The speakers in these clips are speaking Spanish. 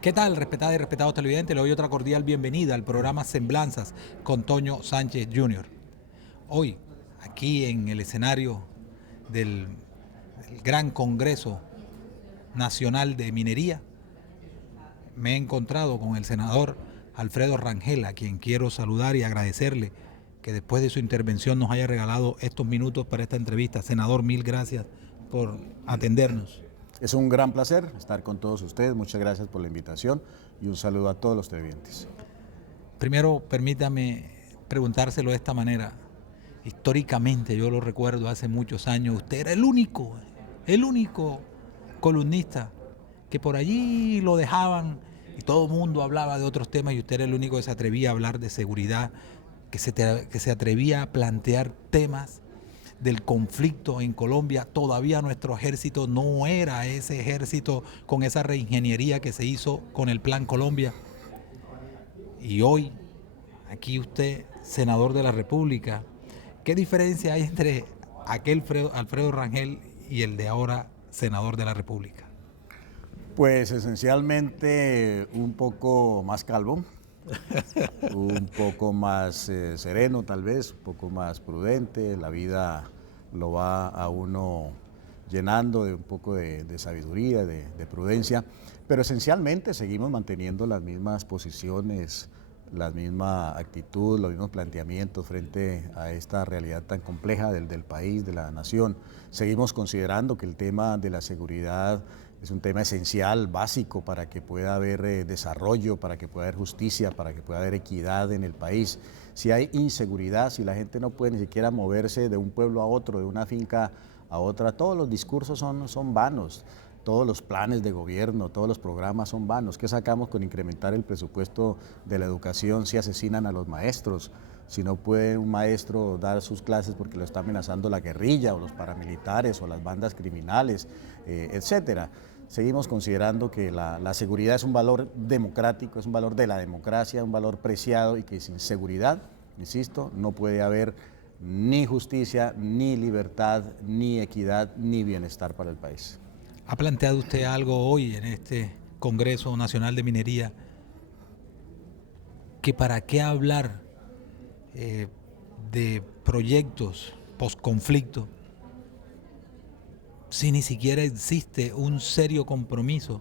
¿Qué tal, respetada y respetados televidentes? Le doy otra cordial bienvenida al programa Semblanzas con Toño Sánchez Jr. Hoy, aquí en el escenario del Gran Congreso Nacional de Minería, me he encontrado con el senador Alfredo Rangel, a quien quiero saludar y agradecerle que después de su intervención nos haya regalado estos minutos para esta entrevista. Senador, mil gracias por atendernos. Es un gran placer estar con todos ustedes. Muchas gracias por la invitación y un saludo a todos los televidentes. Primero, permítame preguntárselo de esta manera. Históricamente, yo lo recuerdo hace muchos años, usted era el único columnista que por allí lo dejaban y todo el mundo hablaba de otros temas y usted era el único que se atrevía a hablar de seguridad, que se atrevía a plantear temas del conflicto en Colombia. Todavía nuestro ejército no era ese ejército con esa reingeniería que se hizo con el Plan Colombia. Y hoy, aquí usted, senador de la República, ¿qué diferencia hay entre aquel Alfredo Rangel y el de ahora, senador de la República? Pues esencialmente un poco más calvo, un poco más sereno tal vez, un poco más prudente. La vida lo va a uno llenando de un poco de sabiduría, de prudencia, pero esencialmente seguimos manteniendo las mismas posiciones, la misma actitud, los mismos planteamientos frente a esta realidad tan compleja del país, de la nación. Seguimos considerando que el tema de la seguridad es un tema esencial, básico, para que pueda haber desarrollo, para que pueda haber justicia, para que pueda haber equidad en el país. Si hay inseguridad, si la gente no puede ni siquiera moverse de un pueblo a otro, de una finca a otra, todos los discursos son vanos. Todos los planes de gobierno, todos los programas son vanos. ¿Qué sacamos con incrementar el presupuesto de la educación si asesinan a los maestros? Si no puede un maestro dar sus clases porque lo está amenazando la guerrilla o los paramilitares o las bandas criminales, etcétera. Seguimos considerando que la seguridad es un valor democrático, es un valor de la democracia, un valor preciado y que sin seguridad, insisto, no puede haber ni justicia, ni libertad, ni equidad, ni bienestar para el país. ¿Ha planteado usted algo hoy en este Congreso Nacional de Minería que para qué hablar de proyectos post-conflicto si ni siquiera existe un serio compromiso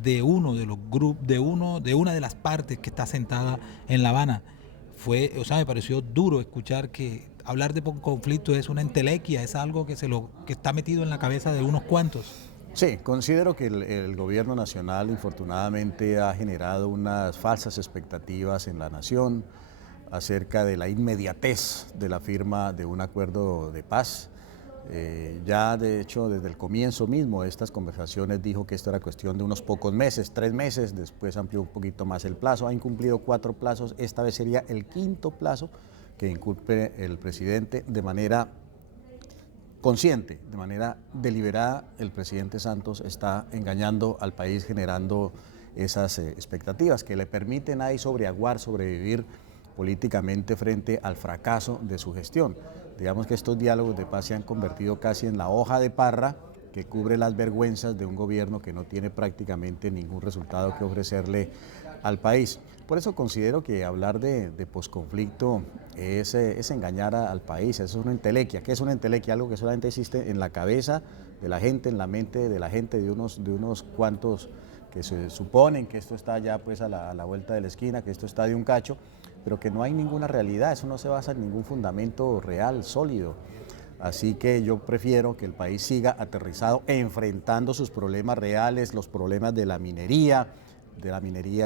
de uno de los grupos, de una de las partes que está sentada en La Habana? Me pareció duro escuchar que hablar de conflicto es una entelequia, es algo que está metido en la cabeza de unos cuantos. Sí, considero que el gobierno nacional infortunadamente ha generado unas falsas expectativas en la nación acerca de la inmediatez de la firma de un acuerdo de paz. Ya de hecho desde el comienzo mismo de estas conversaciones dijo que esto era cuestión de unos pocos meses, 3 meses, después amplió un poquito más el plazo, ha incumplido 4 plazos, esta vez sería el 5.º plazo que incumple el presidente de manera consciente, de manera deliberada. El presidente Santos está engañando al país generando esas expectativas que le permiten ahí sobrevivir políticamente frente al fracaso de su gestión. Digamos que estos diálogos de paz se han convertido casi en la hoja de parra que cubre las vergüenzas de un gobierno que no tiene prácticamente ningún resultado que ofrecerle al país. Por eso considero que hablar de posconflicto es engañar al país, eso es una entelequia. ¿Qué es una entelequia? Algo que solamente existe en la cabeza de la gente, en la mente de la gente, de unos cuantos que se suponen que esto está ya pues a la vuelta de la esquina, que esto está de un cacho, pero que no hay ninguna realidad, eso no se basa en ningún fundamento real, sólido. Así que yo prefiero que el país siga aterrizado, enfrentando sus problemas reales, los problemas de la minería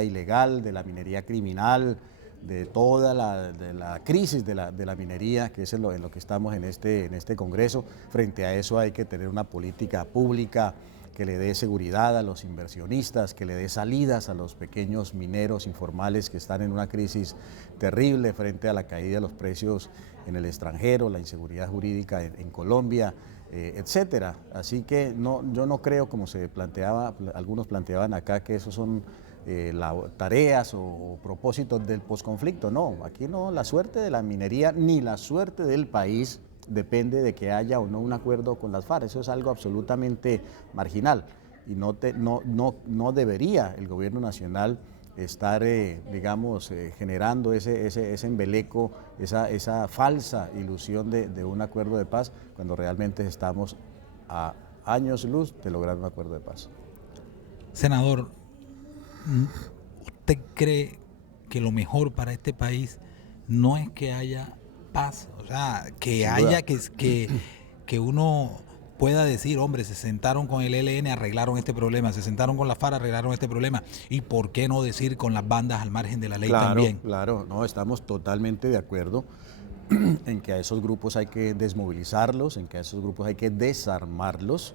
ilegal, de la minería criminal, de toda la crisis de la minería, que es en lo que estamos en este Congreso. Frente a eso hay que tener una política pública que le dé seguridad a los inversionistas, que le dé salidas a los pequeños mineros informales que están en una crisis terrible frente a la caída de los precios en el extranjero, la inseguridad jurídica en Colombia, etcétera. Así que yo no creo, como se planteaba, algunos planteaban acá, que esos son tareas o propósitos del posconflicto. No, aquí no, la suerte de la minería ni la suerte del país depende de que haya o no un acuerdo con las FARC, eso es algo absolutamente marginal. y no debería el gobierno nacional estar, generando ese embeleco, esa falsa ilusión de un acuerdo de paz, cuando realmente estamos a años luz de lograr un acuerdo de paz. Senador, ¿usted cree que lo mejor para este país no es que haya paz? O sea, que Sin haya, duda. que uno pueda decir, hombre, se sentaron con el ELN, arreglaron este problema, se sentaron con la FARC, arreglaron este problema, y por qué no decir con las bandas al margen de la ley también. Claro, no, estamos totalmente de acuerdo en que a esos grupos hay que desmovilizarlos, en que a esos grupos hay que desarmarlos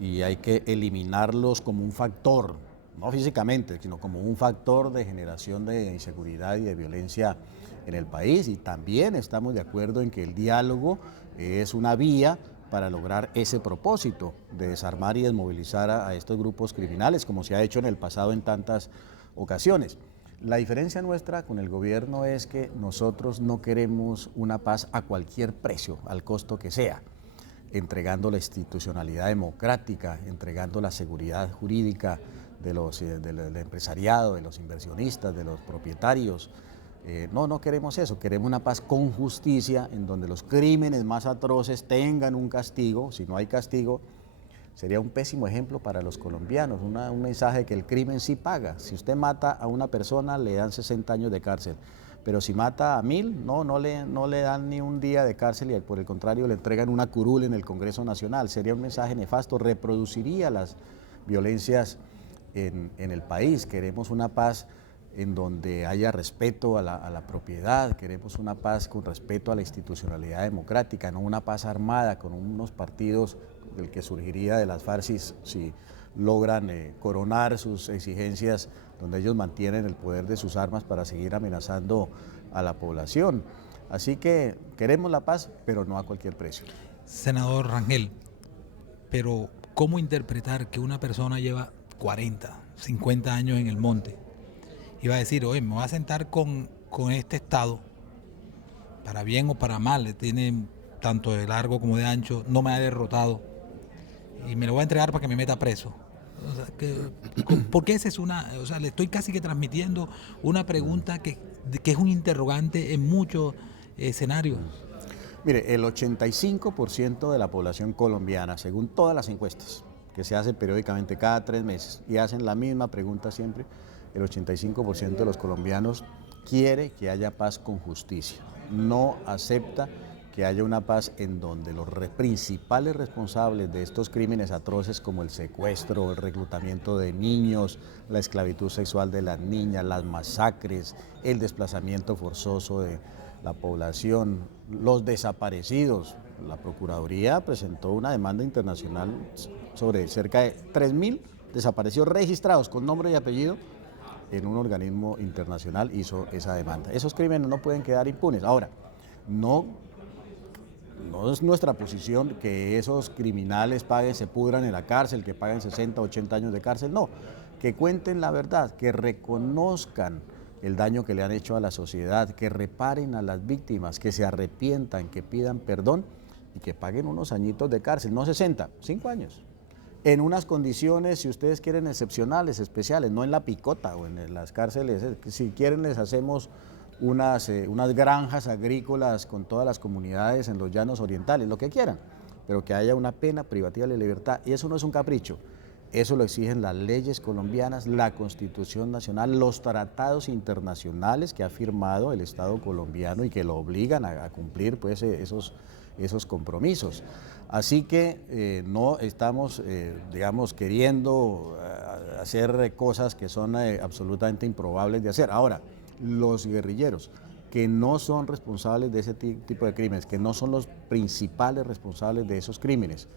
y hay que eliminarlos como un factor, no físicamente, sino como un factor de generación de inseguridad y de violencia en el país. Y también estamos de acuerdo en que el diálogo es una vía para lograr ese propósito de desarmar y desmovilizar a estos grupos criminales, como se ha hecho en el pasado en tantas ocasiones. La diferencia nuestra con el gobierno es que nosotros no queremos una paz a cualquier precio, al costo que sea, entregando la institucionalidad democrática, entregando la seguridad jurídica del empresariado, de los inversionistas, de los propietarios. No queremos eso, queremos una paz con justicia, en donde los crímenes más atroces tengan un castigo. Si no hay castigo, sería un pésimo ejemplo para los colombianos, un mensaje de que el crimen sí paga. Si usted mata a una persona, le dan 60 años de cárcel, pero si mata a 1000, no le dan ni un día de cárcel y por el contrario le entregan una curul en el Congreso Nacional. Sería un mensaje nefasto, reproduciría las violencias en el país. Queremos una paz en donde haya respeto a la propiedad, queremos una paz con respeto a la institucionalidad democrática, no una paz armada con unos partidos del que surgiría de las FARC si logran coronar sus exigencias, donde ellos mantienen el poder de sus armas para seguir amenazando a la población. Así que queremos la paz, pero no a cualquier precio. Senador Rangel, pero ¿cómo interpretar que una persona lleva 40, 50 años en el monte y va a decir, oye, me voy a sentar con este Estado, para bien o para mal, tiene tanto de largo como de ancho, no me ha derrotado y me lo voy a entregar para que me meta preso? O sea, porque esa es o sea, le estoy casi que transmitiendo una pregunta que es un interrogante en muchos escenarios. Mire, el 85% de la población colombiana, según todas las encuestas que se hacen periódicamente cada 3 meses y hacen la misma pregunta siempre, el 85% de los colombianos quiere que haya paz con justicia. No acepta que haya una paz en donde los principales responsables de estos crímenes atroces como el secuestro, el reclutamiento de niños, la esclavitud sexual de las niñas, las masacres, el desplazamiento forzoso de la población, los desaparecidos. La Procuraduría presentó una demanda internacional sobre cerca de 3000 desaparecidos registrados con nombre y apellido. En un organismo internacional hizo esa demanda. Esos crímenes no pueden quedar impunes. Ahora, no es nuestra posición que esos criminales paguen, se pudran en la cárcel, que paguen 60, 80 años de cárcel, no. Que cuenten la verdad, que reconozcan el daño que le han hecho a la sociedad, que reparen a las víctimas, que se arrepientan, que pidan perdón y que paguen unos añitos de cárcel, no 60, 5 años. En unas condiciones, si ustedes quieren, excepcionales, especiales, no en la picota o en las cárceles. Si quieren, les hacemos unas granjas agrícolas con todas las comunidades en los llanos orientales, lo que quieran, pero que haya una pena privativa de libertad. Y eso no es un capricho, eso lo exigen las leyes colombianas, la Constitución Nacional, los tratados internacionales que ha firmado el Estado colombiano y que lo obligan a cumplir pues, esos compromisos. Así que no estamos, queriendo hacer cosas que son absolutamente improbables de hacer. Ahora, los guerrilleros que no son responsables de ese tipo de crímenes, que no son los principales responsables de esos crímenes,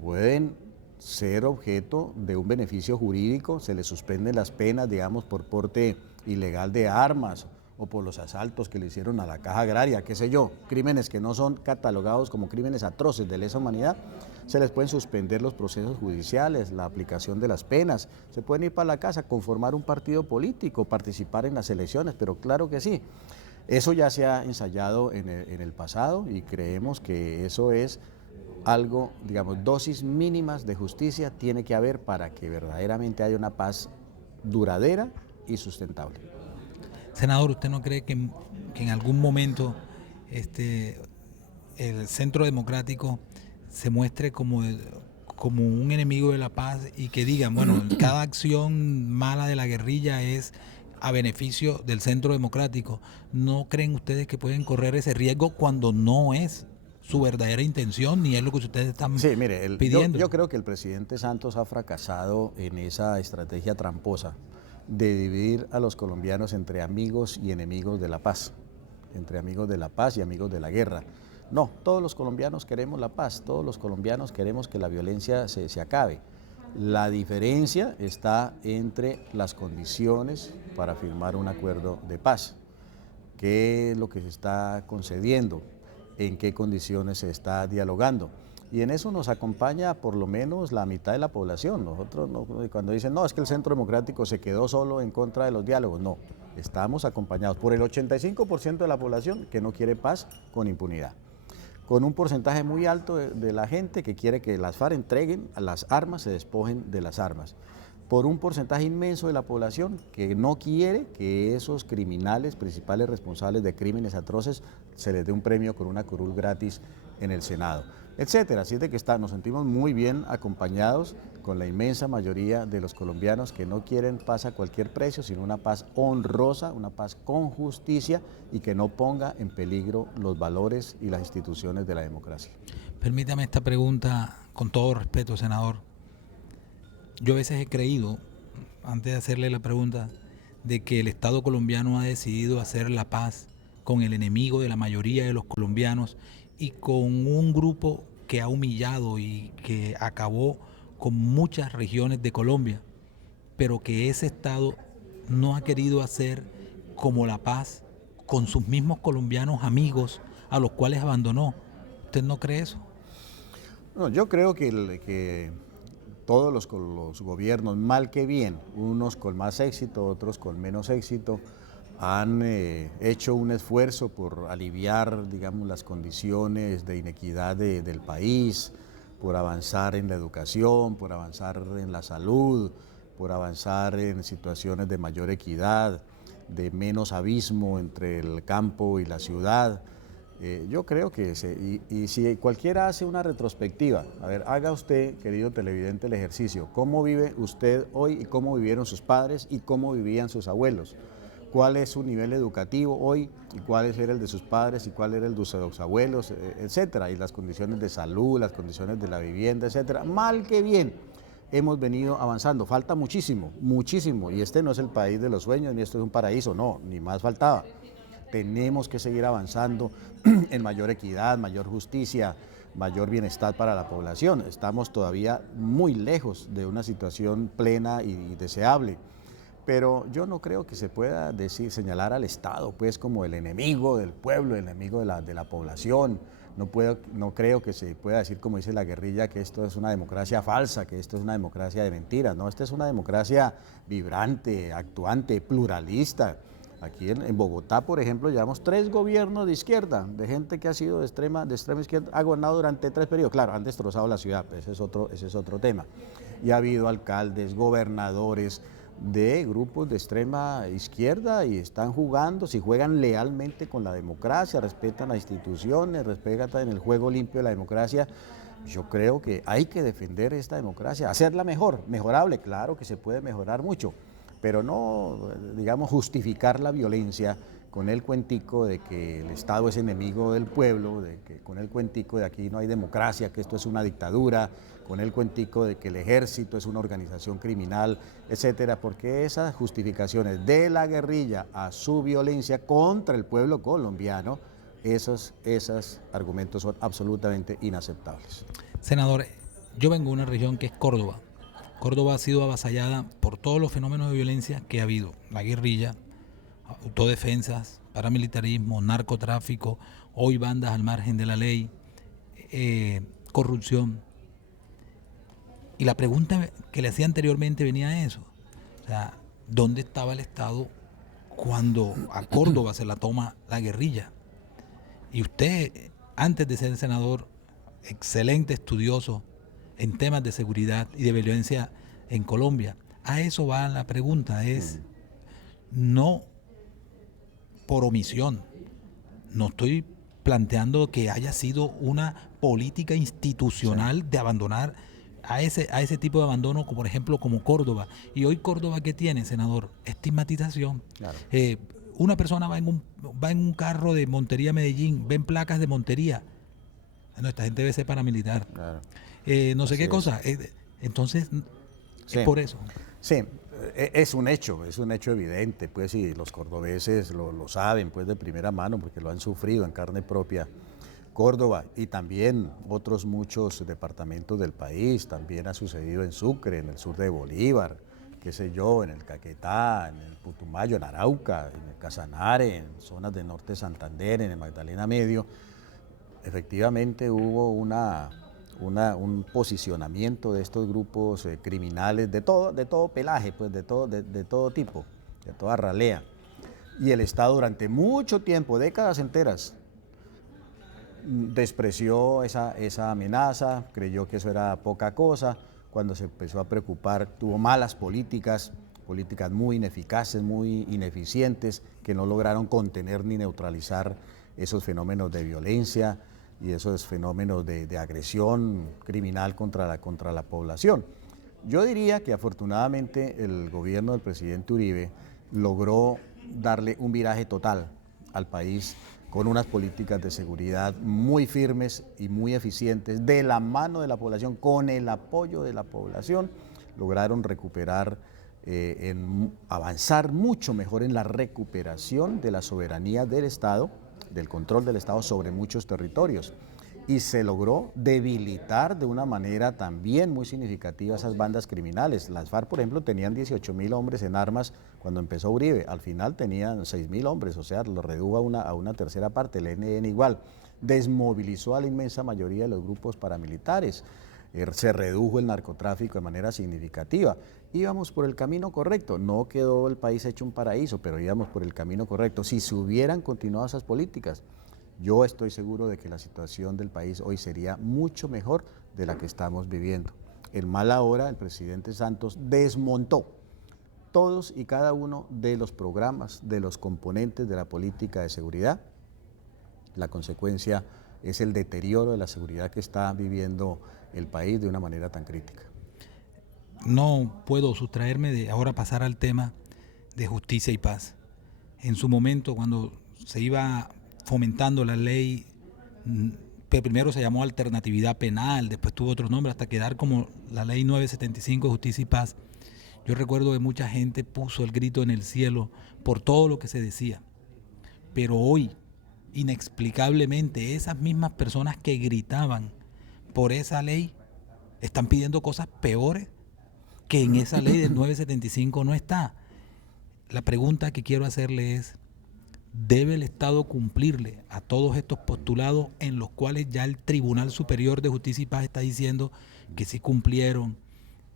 pueden ser objeto de un beneficio jurídico, se les suspenden las penas, digamos, por porte ilegal de armas o por los asaltos que le hicieron a la caja agraria, qué sé yo, crímenes que no son catalogados como crímenes atroces de lesa humanidad, se les pueden suspender los procesos judiciales, la aplicación de las penas, se pueden ir para la casa, conformar un partido político, participar en las elecciones, pero claro que sí. Eso ya se ha ensayado en el pasado y creemos que eso es algo, digamos, dosis mínimas de justicia tiene que haber para que verdaderamente haya una paz duradera y sustentable. Senador, ¿usted no cree que en algún momento el Centro Democrático se muestre como un enemigo de la paz y que digan, bueno, cada acción mala de la guerrilla es a beneficio del Centro Democrático? ¿No creen ustedes que pueden correr ese riesgo cuando no es su verdadera intención ni es lo que ustedes están pidiendo? Yo creo que el presidente Santos ha fracasado en esa estrategia tramposa de dividir a los colombianos entre amigos y enemigos de la paz, entre amigos de la paz y amigos de la guerra. No, todos los colombianos queremos la paz, todos los colombianos queremos que la violencia se acabe. La diferencia está entre las condiciones para firmar un acuerdo de paz. ¿Qué es lo que se está concediendo? ¿En qué condiciones se está dialogando? Y en eso nos acompaña por lo menos la mitad de la población. Nosotros, cuando dicen, no, es que el Centro Democrático se quedó solo en contra de los diálogos, no. Estamos acompañados por el 85% de la población que no quiere paz con impunidad, con un porcentaje muy alto de la gente que quiere que las FARC entreguen las armas, se despojen de las armas, por un porcentaje inmenso de la población que no quiere que esos criminales, principales responsables de crímenes atroces, se les dé un premio con una curul gratis en el Senado, etcétera. Así es de que nos sentimos muy bien acompañados con la inmensa mayoría de los colombianos que no quieren paz a cualquier precio, sino una paz honrosa, una paz con justicia y que no ponga en peligro los valores y las instituciones de la democracia. Permítame esta pregunta con todo respeto, senador. Yo a veces he creído, antes de hacerle la pregunta, de que el Estado colombiano ha decidido hacer la paz con el enemigo de la mayoría de los colombianos y con un grupo que ha humillado y que acabó con muchas regiones de Colombia, pero que ese Estado no ha querido hacer como la paz con sus mismos colombianos amigos a los cuales abandonó. ¿Usted no cree eso? No, yo creo que todos los gobiernos, mal que bien, unos con más éxito, otros con menos éxito, han hecho un esfuerzo por aliviar, digamos, las condiciones de inequidad del país, por avanzar en la educación, por avanzar en la salud, por avanzar en situaciones de mayor equidad, de menos abismo entre el campo y la ciudad. Yo creo que, si cualquiera hace una retrospectiva, a ver, haga usted, querido televidente, el ejercicio, ¿cómo vive usted hoy y cómo vivieron sus padres y cómo vivían sus abuelos? ¿Cuál es su nivel educativo hoy y cuál era el de sus padres y cuál era el de sus abuelos, etcétera? Y las condiciones de salud, las condiciones de la vivienda, etcétera. Mal que bien, hemos venido avanzando. Falta muchísimo, muchísimo. Y este no es el país de los sueños, ni esto es un paraíso, no, ni más faltaba. Tenemos que seguir avanzando en mayor equidad, mayor justicia, mayor bienestar para la población. Estamos todavía muy lejos de una situación plena y deseable. Pero yo no creo que se pueda señalar al Estado pues como el enemigo del pueblo, el enemigo de la población. No creo que se pueda decir, como dice la guerrilla, que esto es una democracia falsa, que esto es una democracia de mentiras. No, esta es una democracia vibrante, actuante, pluralista. Aquí en Bogotá, por ejemplo, llevamos 3 gobiernos de izquierda, de gente que ha sido de extrema izquierda, ha gobernado durante 3 periodos. Claro, han destrozado la ciudad, ese es otro tema. Y ha habido alcaldes, gobernadores de grupos de extrema izquierda y están jugando, si juegan lealmente con la democracia, respetan las instituciones, respetan el juego limpio de la democracia. Yo creo que hay que defender esta democracia, hacerla mejor, mejorable, claro que se puede mejorar mucho, pero no, digamos, justificar la violencia con el cuentico de que el Estado es enemigo del pueblo, con el cuentico de aquí no hay democracia, que esto es una dictadura, con el cuentico de que el ejército es una organización criminal, etcétera, porque esas justificaciones de la guerrilla a su violencia contra el pueblo colombiano, esos argumentos son absolutamente inaceptables. Senador, yo vengo de una región que es Córdoba. Córdoba ha sido avasallada por todos los fenómenos de violencia que ha habido. La guerrilla, autodefensas, paramilitarismo, narcotráfico, hoy bandas al margen de la ley, corrupción. Y la pregunta que le hacía anteriormente venía a eso. O sea, ¿dónde estaba el Estado cuando a Córdoba se la toma la guerrilla? Y usted, antes de ser senador, excelente estudioso en temas de seguridad y de violencia en Colombia. A eso va la pregunta, es no por omisión. No estoy planteando que haya sido una política institucional de abandonar a ese tipo de abandono, como por ejemplo como Córdoba. Y hoy Córdoba, ¿qué tiene, senador? Estigmatización. Claro. Una persona va en un carro de Montería a Medellín, ven placas de Montería. Bueno, esta gente debe ser paramilitar. Claro. No sé Así qué es. cosa. Entonces, Sí. es por eso. Sí, es un hecho evidente, pues, y los cordobeses lo saben, pues, de primera mano, porque lo han sufrido en carne propia. Córdoba y también otros muchos departamentos del país, también ha sucedido en Sucre, en el sur de Bolívar, qué sé yo, en el Caquetá, en el Putumayo, en Arauca, en el Casanare, en zonas del norte de Santander, en el Magdalena Medio. Efectivamente hubo un posicionamiento de estos grupos criminales de todo pelaje, pues de todo tipo, de toda ralea. Y el Estado durante mucho tiempo, décadas enteras, despreció esa amenaza, creyó que eso era poca cosa. Cuando se empezó a preocupar, tuvo malas políticas muy ineficaces, muy ineficientes, que no lograron contener ni neutralizar esos fenómenos de violencia y esos fenómenos de agresión criminal contra la población. Yo diría que afortunadamente el gobierno del presidente Uribe logró darle un viraje total al país con unas políticas de seguridad muy firmes y muy eficientes, de la mano de la población, con el apoyo de la población, lograron recuperar, avanzar mucho mejor en la recuperación de la soberanía del Estado, del control del Estado sobre muchos territorios. Y se logró debilitar de una manera también muy significativa esas bandas criminales. Las FARC, por ejemplo, tenían 18.000 hombres en armas cuando empezó Uribe. Al final tenían 6.000 hombres, o sea, lo redujo a una tercera parte, el ELN igual. Desmovilizó a la inmensa mayoría de los grupos paramilitares. Se redujo el narcotráfico de manera significativa. Íbamos por el camino correcto. No quedó el país hecho un paraíso, pero íbamos por el camino correcto. Si se hubieran continuado esas políticas, yo estoy seguro de que la situación del país hoy sería mucho mejor de la que estamos viviendo. En mala hora, el presidente Santos desmontó todos y cada uno de los programas, de los componentes de la política de seguridad. La consecuencia es el deterioro de la seguridad que está viviendo el país de una manera tan crítica. No puedo sustraerme de ahora pasar al tema de justicia y paz. En su momento, cuando se iba fomentando la ley, primero se llamó alternatividad penal, después tuvo otro nombre hasta quedar como la ley 975 de justicia y paz. Yo recuerdo que mucha gente puso el grito en el cielo por todo lo que se decía. Pero hoy, inexplicablemente, esas mismas personas que gritaban por esa ley están pidiendo cosas peores que en esa ley del 975 no está. La pregunta que quiero hacerle es, ¿debe el Estado cumplirle a todos estos postulados en los cuales ya el Tribunal Superior de Justicia y Paz está diciendo que sí cumplieron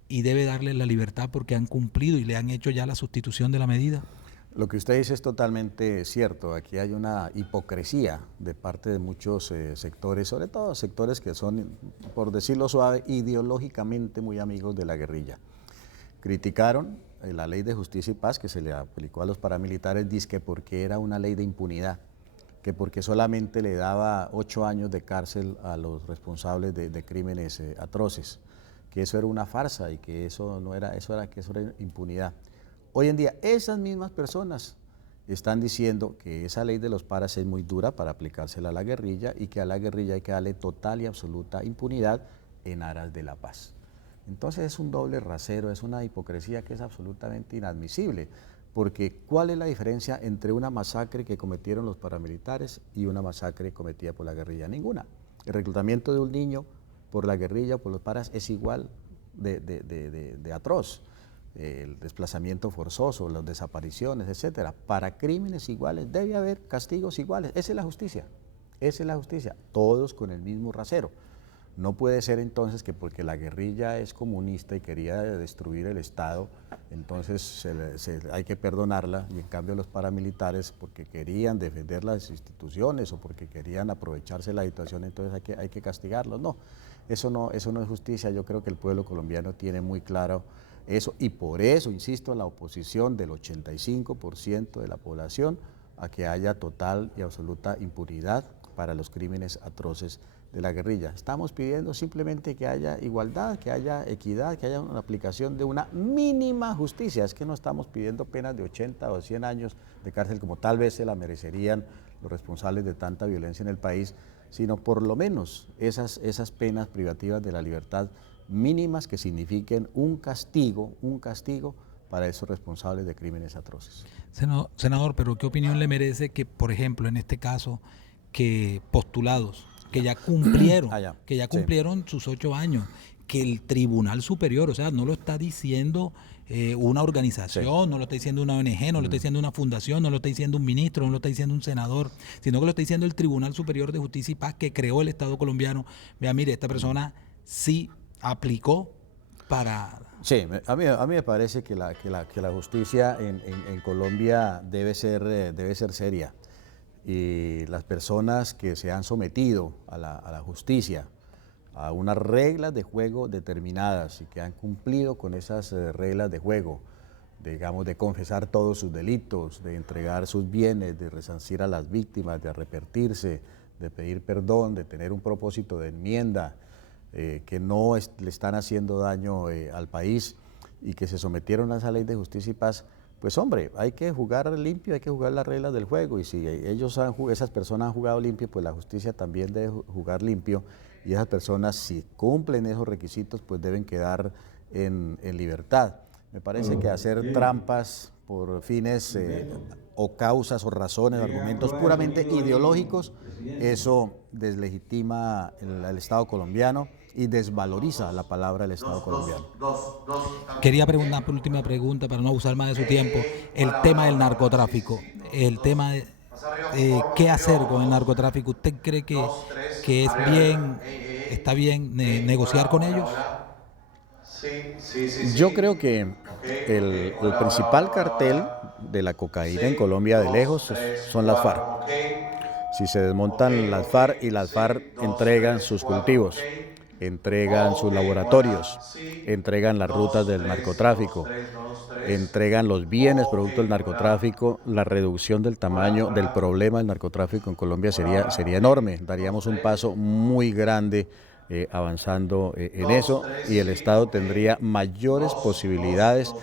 y debe darles la libertad porque han cumplido y le han hecho ya la sustitución de la medida? Lo que usted dice es totalmente cierto. Aquí hay una hipocresía de parte de muchos sectores, sobre todo sectores que son, por decirlo suave, ideológicamente muy amigos de la guerrilla. Criticaron la ley de justicia y paz que se le aplicó a los paramilitares, dizque porque era una ley de impunidad, que porque solamente le daba 8 años de cárcel a los responsables de crímenes atroces, que eso era una farsa y que eso era impunidad. Hoy en día esas mismas personas están diciendo que esa ley de los paras es muy dura para aplicársela a la guerrilla y que a la guerrilla hay que darle total y absoluta impunidad en aras de la paz. Entonces es un doble rasero, es una hipocresía que es absolutamente inadmisible, porque ¿cuál es la diferencia entre una masacre que cometieron los paramilitares y una masacre cometida por la guerrilla? Ninguna. El reclutamiento de un niño por la guerrilla o por los paras es igual de atroz. El desplazamiento forzoso, las desapariciones, etcétera. Para crímenes iguales debe haber castigos iguales. Esa es la justicia. Esa es la justicia. Todos con el mismo rasero. No puede ser entonces que porque la guerrilla es comunista y quería destruir el Estado, entonces hay que perdonarla, y en cambio los paramilitares, porque querían defender las instituciones o porque querían aprovecharse de la situación, entonces hay que castigarlos. No, eso no es justicia. Yo creo que el pueblo colombiano tiene muy claro eso, y por eso, insisto, la oposición del 85% de la población a que haya total y absoluta impunidad para los crímenes atroces de la guerrilla. Estamos pidiendo simplemente que haya igualdad, que haya equidad, que haya una aplicación de una mínima justicia. Es que no estamos pidiendo penas de 80 o 100 años de cárcel como tal vez se la merecerían los responsables de tanta violencia en el país, sino por lo menos esas penas privativas de la libertad mínimas que signifiquen un castigo para esos responsables de crímenes atroces. Senador, pero ¿qué opinión le merece que, por ejemplo, en este caso, que postulados que ya cumplieron sus 8 años, que el Tribunal Superior, o sea, no lo está diciendo una organización, no lo está diciendo una ONG, no lo está diciendo una fundación, no lo está diciendo un ministro, no lo está diciendo un senador, sino que lo está diciendo el Tribunal Superior de Justicia y Paz que creó el Estado colombiano? Vea, mire, esta persona sí aplicó para... Sí, a mí me parece que la justicia en Colombia debe ser seria. Y las personas que se han sometido a la justicia, a unas reglas de juego determinadas y que han cumplido con esas reglas de juego, digamos, de confesar todos sus delitos, de entregar sus bienes, de resarcir a las víctimas, de arrepentirse, de pedir perdón, de tener un propósito de enmienda, que no le están haciendo daño al país y que se sometieron a esa ley de justicia y paz. Pues hombre, hay que jugar limpio, hay que jugar las reglas del juego, y si esas personas han jugado limpio, pues la justicia también debe jugar limpio, y esas personas, si cumplen esos requisitos, pues deben quedar en libertad. Me parece que hacer trampas por fines o causas o razones, argumentos puramente ideológicos, eso deslegitima el Estado colombiano y desvaloriza la palabra del Estado colombiano. Quería preguntar, por última pregunta, para no abusar más de su tiempo, el tema del narcotráfico, el tema de qué hacer con el narcotráfico. ¿Usted cree que está bien negociar con ellos? Yo creo que el principal cartel de la cocaína en Colombia de lejos son las FARC. Si se desmontan las FARC y las FARC entregan sus cultivos, entregan sus laboratorios, entregan las rutas del narcotráfico, entregan los bienes producto del narcotráfico, la reducción del tamaño del problema del narcotráfico en Colombia sería enorme. Daríamos un paso muy grande avanzando en eso, y el Estado tendría mayores posibilidades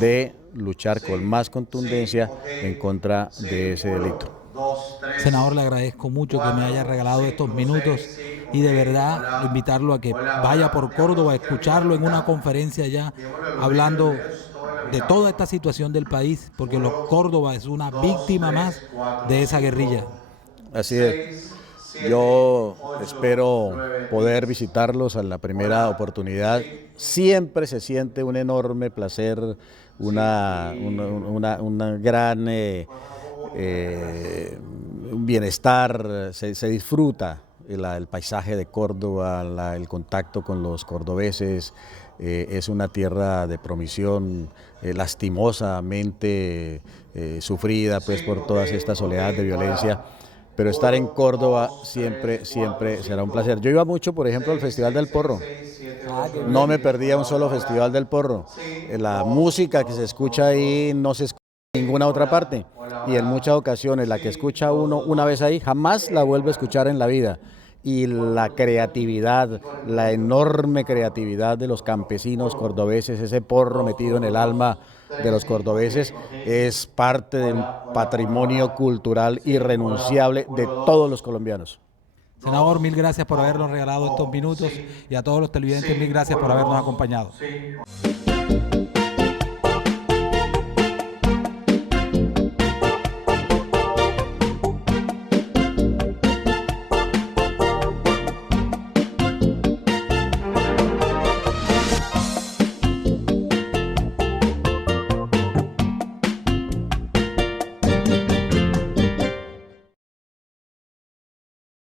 de luchar con más contundencia en contra de ese delito. Senador, le agradezco mucho que me haya regalado estos minutos, y de verdad invitarlo a que vaya por Córdoba a escucharlo en una conferencia allá, hablando de toda esta situación del país, porque Córdoba es una víctima más de esa guerrilla. Así es. Yo espero poder visitarlos a la primera oportunidad. Siempre se siente un enorme placer, una gran un bienestar, se disfruta el paisaje de Córdoba, el contacto con los cordobeses. Es una tierra de promisión lastimosamente sufrida pues por todas estas oleadas de violencia, pero estar en Córdoba siempre será un placer. Yo iba mucho, por ejemplo, al Festival del Porro. No me perdía un solo Festival del Porro. La música que se escucha ahí no se escucha en ninguna otra parte, y en muchas ocasiones la que escucha uno una vez ahí jamás la vuelve a escuchar en la vida. Y la creatividad, la enorme creatividad de los campesinos cordobeses, ese porro metido en el alma de los cordobeses, es parte del patrimonio cultural irrenunciable de todos los colombianos. Senador, mil gracias por habernos regalado estos minutos, y a todos los televidentes, mil gracias por habernos acompañado.